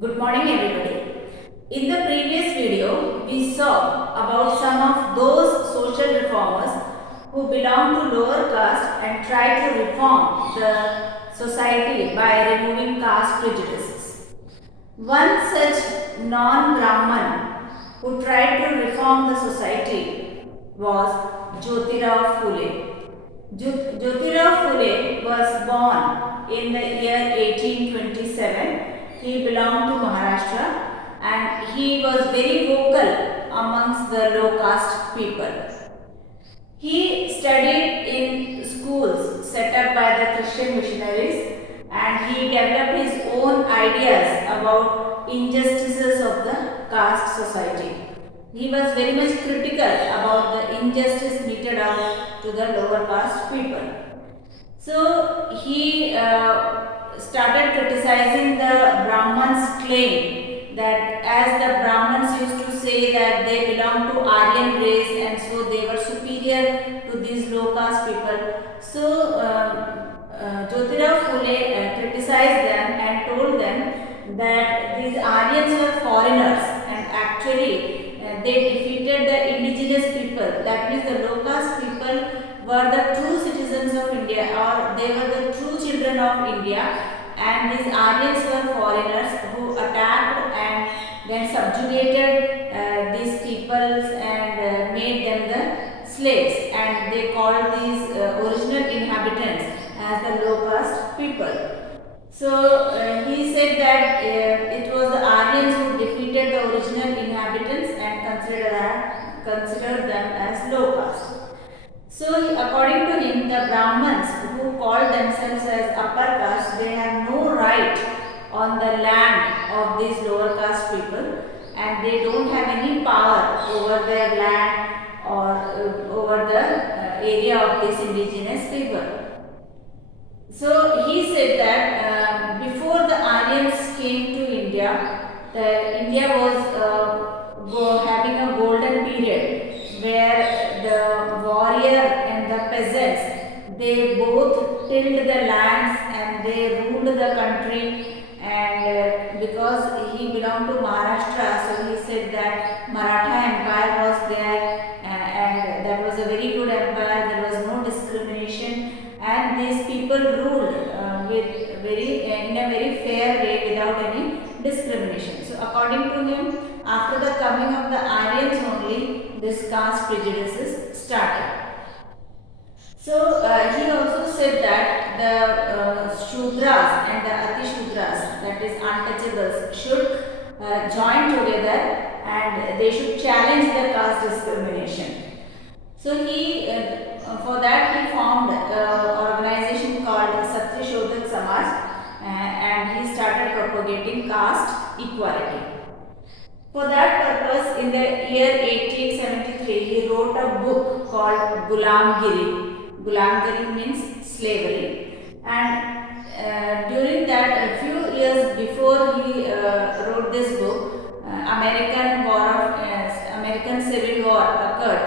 Good morning everybody. In the previous video, we saw about some of those social reformers who belong to lower caste and try to reform the society by removing caste prejudices. One such non-Brahman who tried to reform the society was Jyotirao Phule. Jyotirao Phule was born in the year 1827. He belonged to Maharashtra and he was very vocal amongst the low caste people. He studied in schools set up by the Christian missionaries and he developed his own ideas about injustices of the caste society. He was very much critical about the injustice meted out to the lower caste people. So he started criticizing the Brahmans' claim that as the Brahmans used to say that they belong to Aryan race and so they were superior to these low caste people. So Jyotirao Phule criticized them and told them that these Aryans were foreigners and actually they defeated the indigenous people. That means the low caste people were the true citizens of India or they were the true children of India, and these Aryans were foreigners who attacked and then subjugated these peoples and made them the slaves, and they called these original inhabitants as the low caste people. So he said that it was the Aryans who defeated the original inhabitants and considered them as low caste. So according to him, the Brahmins who called themselves as upper caste, they have no right on the land of these lower caste people and they don't have any power over their land or over the area of these indigenous people. So he said that before the Aryans came to India, India was having a golden period where the warrior and the peasants, they both tilled the lands and they ruled the country, and because he belonged to Maharashtra, so he said that Maratha Empire was there and that was a very good empire, there was no discrimination and these people ruled in a very fair way without any discrimination. So according to him, after the coming of the Aryans only, this caste prejudices started. So he also said that the Shudras and the Ati Shudras, that is untouchables, should join together and they should challenge the caste discrimination. So he, for that he formed an organization called Satyashodhat Samaj and he started propagating caste equality. For that purpose, in the year 1873, he wrote a book called Gulamgiri. Gulamgiri means slavery. And during that, a few years before he wrote this book, American Civil War occurred,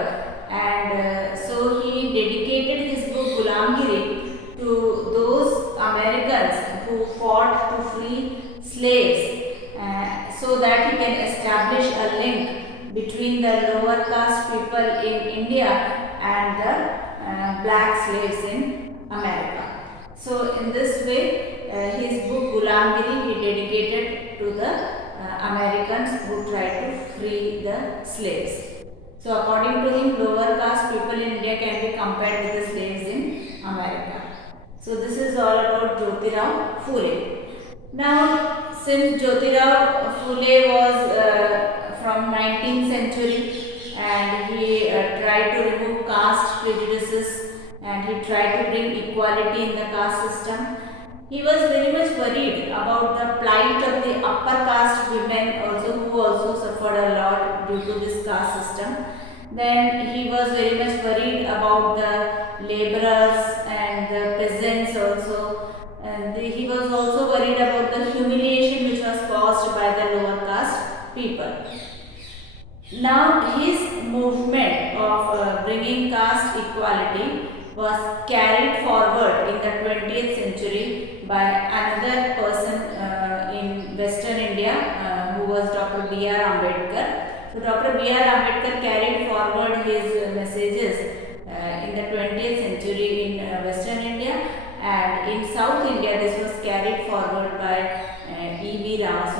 and so he dedicated his book Gulamgiri to those Americans who fought to free slaves, so that he can establish a link between the lower caste people in India and the black slaves in America. So in this way, his book Gulamgiri he dedicated to the Americans who tried to free the slaves. So according to him, lower caste people in India can be compared with the slaves in America. So this is all about Jyotirao Phule. Now, since Jyotirao Phule was from 19th century and he tried to remove caste prejudices and he tried to bring equality in the caste system, he was very much worried about the plight of the upper caste women also, who also suffered a lot due to this caste system. Then he was very much worried about the laborers and the peasants also, and he was also worried about the humiliation which was caused by the lower caste people. Now his movement of bringing caste equality was carried forward in the 20th century by another person in Western India India, who was Dr. B.R. Ambedkar. So Dr. B.R. Ambedkar carried forward his messages in the 20th century in Western India, and in South India this was carried forward by E.V. Ramaswamy.